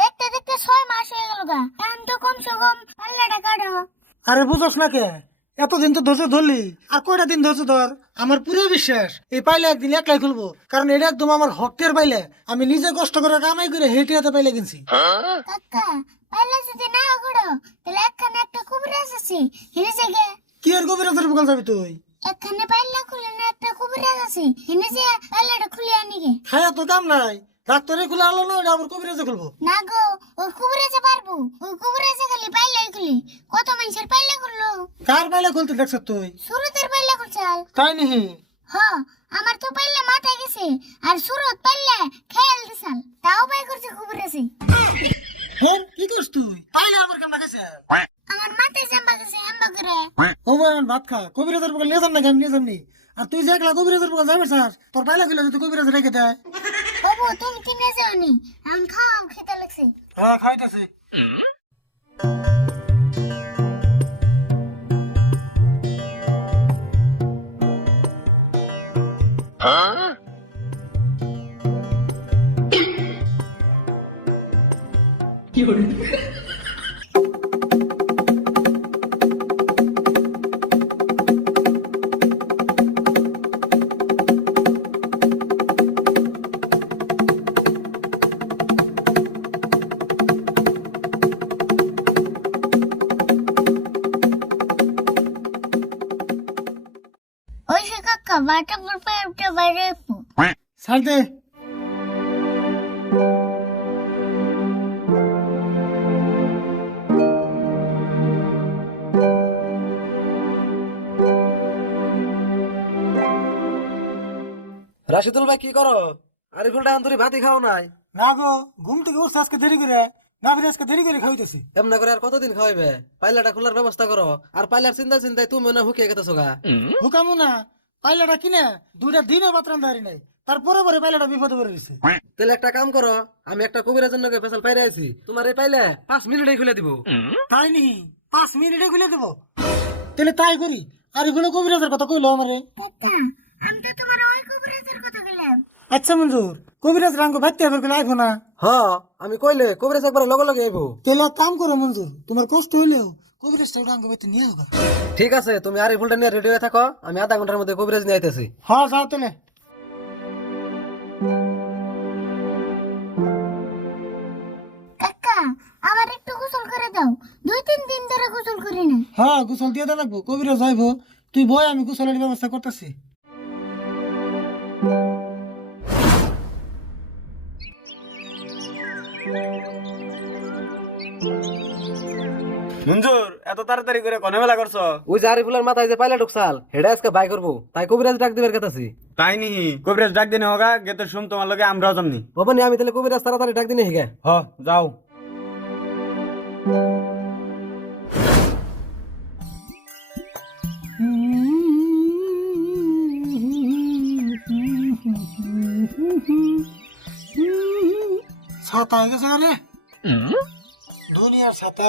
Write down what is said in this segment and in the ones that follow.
দেখতে দেখতে ছয় মাস হয়ে গেল গা। এখন তো কমসে কম পাল্লাটা কাটো আরে বুঝস না কে? এতদিন তো ধৈর্য ধরলি আর কয়টা দিন ধৈর্য ধর? আমার পুরো বিশ্বাস এই পাইলে একদিন একলাই খুলবো। কারণ এটা একদম আমার হকের পাইলে আমি নিজে কষ্ট করে কামাই করে হেঁটে হাতে পাইলে কিনছি। কাকা পাল্লা যদি না করো তাহলে একখানে একটা কুবরাজ আছে হিনে জায়গা। কি আর কবিরাজের বকাল যাবি তুই? একখানে পাল্লা খুলে না একটা কুবরাজ আছে হিনে যে পাল্লাটা খুলে আনি গে। খায়া তো কাম নাই ডাক্তারে খুলে আলো না আবার কবিরাজে খুলবো। না গো ওই কুবরাজে পারব ওই খালি পাল্লাই খুলি। কত মানুষের পাল্লা করল কার পাইলে খুলতে দেখছ তুই? সুরতের পাল্লা করছাল তাই নিহি হ আমার তো পাল্লা মাথায় গেছে আর সুরত পাল্লা ভাত খা কবিরাজের বকাল নিয়ে যান না কেমন নিয়ে যামনি আর তুই যে একলা কবিরাজের বকাল যাবে স্যার? তোর পাইলে খুলে যদি কবিরাজ রেখে দেয় বাবু তুমি কিনে যাওনি? এখন খাও খেতে লাগছে। হ্যাঁ খাইতেছি। ওই সে কাকা বাটা পর পাইপটা বাইরে পো ছাড় দে রাশিদুল ভাই কি করো? আরিফুলটা আন্তরি ভাতি খাও নাই। না গো ঘুম থেকে উঠছে আজকে দেরি করে। না ফিরে আজকে দেরি করে খাইতেছি এমনা করে আর কতদিন খাওয়াইবে? পাইলাটা খোলার ব্যবস্থা করো। আর পাইলার চিন্তা চিন্তায় তুমি মনে হুকিয়ে গেতেছো গা। হুকামু না। পাইলাটা কিনে দুইটা দিনও বাতরান দাঁড়ি নাই। তারপরে পরে পাইলাটা বিপদে পড়ে গেছে। তাহলে একটা কাম করো আমি একটা কবিরার জন্য ফেসাল পাইরে আছি তোমার এই পাইলে পাঁচ মিনিটে খুলে দিব। তাই নি পাঁচ মিনিটে খুলে দেবো। তাহলে তাই করি। আর এগুলো কবিরাজের কথা কইলো আমারে? আমি তো তোমার ওই কুবরাজের কথা বললাম আচ্ছা মঞ্জুর। কবিরাজ রাঙ্গ ভাইতে এবার করে আইবো না? হ আমি কইলে কবিরাজ একবার লগে লগে আইবো। তাহলে এক কাম করো মঞ্জুর তোমার কষ্ট হইলেও কবিরাজটা রাঙ্গ ভাইতে নিয়ে হোক ঠিক আছে তুমি আরিফুলটা নিয়ে রেডি হয়ে থাকো আমি আধা ঘণ্টার মধ্যে কবিরাজ নিয়ে আইতেছি। হ্যাঁ যাও তাহলে। কাকা আমার একটু গোসল করে দাও। দুই তিন দিন ধরে গোসল করি না। হ্যাঁ গোসল দিয়ে দেওয়া লাগবো কবিরাজ আইবো। তুই বয় আমি গোসলের ব্যবস্থা করতেছি। মঞ্জুর এত তাড়াতাড়ি করে কনে বেলা করছ? ওই যে আরিফুলের মাথায় যে পাইলা ঢুকছাল হেডা আজকে বাই করব। তাই কবিরাজ ডাক দিবার কথাছি তাই নিহি কবিরাজ ডাক দিনে হোগা গেতে শুন তোমার লগে আমরাও জামনি বাবানি আমি তাহলে কবিরাজ তাড়াতাড়ি ডাক দিনে হিগে। হ যাও। ছাতা গেছে রে। দুনিয়ার সাথে।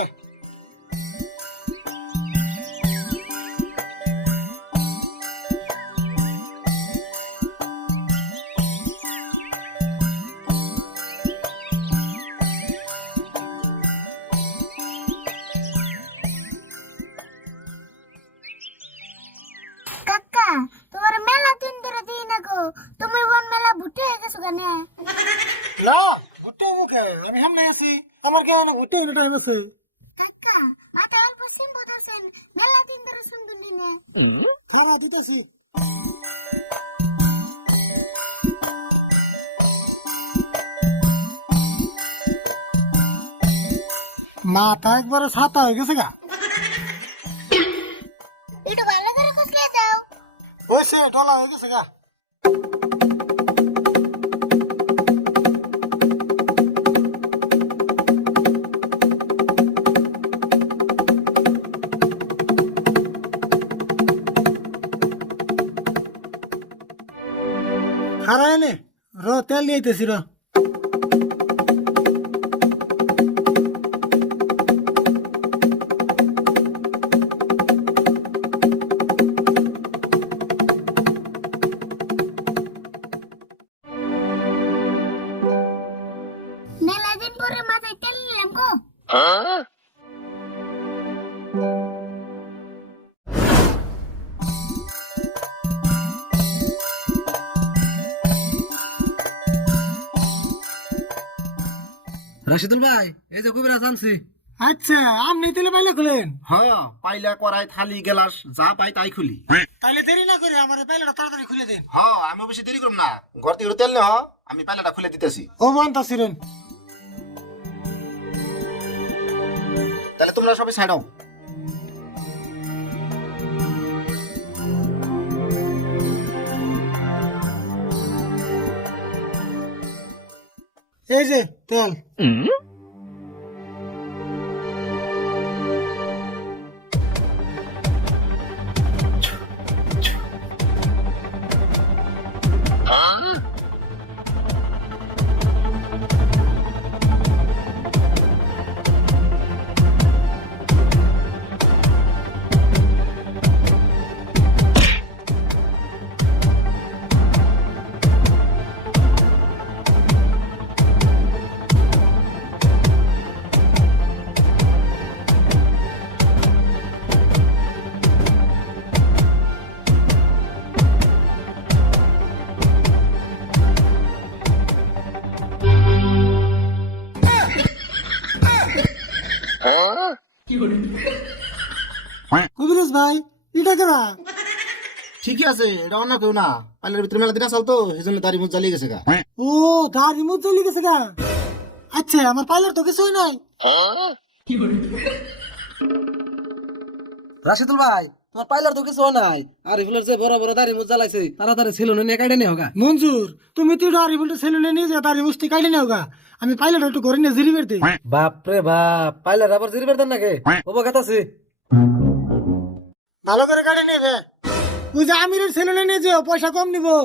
কাকা তোমার মেলা দিন ধরে দিই না গো। তুমি বোন মেলা ভুটে গেছো কেন? না ভুট্টে মুখে আমি সামনে আছি। আমার কি অনেক ভুট্টে এনে টাইম আছে। কাকা মাথা অল্প সিম্পু ধরছেন মেলা দিন ধরে শুনবেন না। খাওয়া দিতেছি। মাথা একবারে ছাতা হয়ে গেছে গা। একটু ভালো করে কষলে দাও হয়েছে ডলা হয়ে গেছে গা। হারায় নে র তেল নিয়ে আইতেছি র। মেলা দিন পরে মাথায় তেল নিলাম রাশিদুল ভাই এই যে কবিরাজ আনছি। আচ্ছা আপনি তেলে পাইলে খুলেন। হ্যাঁ পাইলা করাই থালি গেলাস যা পাই তাই খুলি। তাইলে দেরি না করে আমার পাইলাটা তাড়াতাড়ি খুলে দিন। হ্যাঁ আমি বেশি দেরি করব না। ঘর থেকে তেল নে হ আমি পাইলাটা খুলে দিতেছি। ও বান্তাছিলেন তাহলে তোমরা সবাই সাইড হও। এই যে তেল। কবিরাজ ভাই এটা কেনা ঠিকই আছে এটা অন্য কেউ না। পালের ভিতরে মেলা দিন আসাল তো সেই জন্য দাড়ি মুখ জ্বালিয়ে গেছে গা। ও দাড়ি মুখ জ্বালিয়ে গেছে গা? আচ্ছা আমার পাইলার তো কিছুই নাই। রাশিদুল ভাই তোমার পাইলার তো কিছু নাই। আর এগুলোর যে বড় বড় দাড়ি মুজ জ্বালাইছে তাড়াতাড়ি ছিল না নিয়ে কাটে নিয়ে হোগা মঞ্জুর তুমি তো দাড়ি বলতে সেলুনে নিয়ে যা দাড়ি মুস্তি কাটে নাও গা আমি পাইলাটা একটু ঘরে নিয়ে জিরি বেরতে বাপ রে বাপ পাইলার আবার জিরি বেরতেন নাকি? অবগত আছি ভালো করে কাটে নেবে। ওই যে আমিরের সেলুনে নিয়ে যাও পয়সা কম নিবো।